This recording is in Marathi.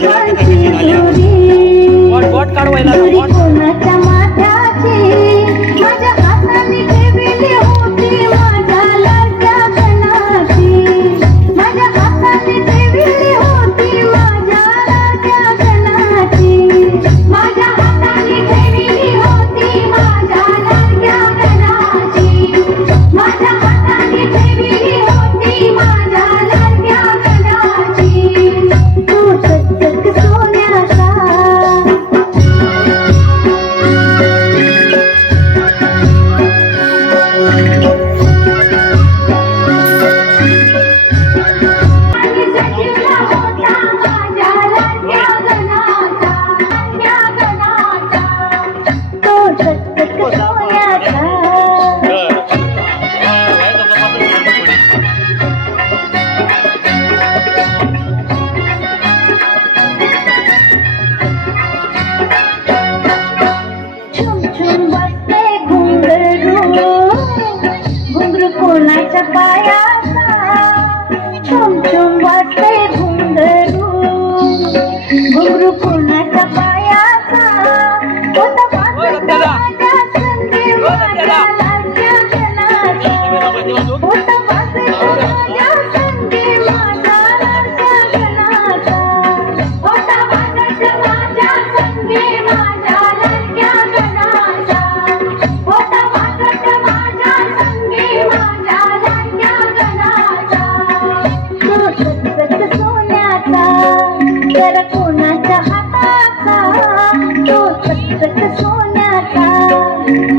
શિરા કે તમે શિરા લ્યા घुंगरू कोणाच्या पायाचा? छुम छुम वाजते घुंगरू. घुंगरू कोणाच्या पाया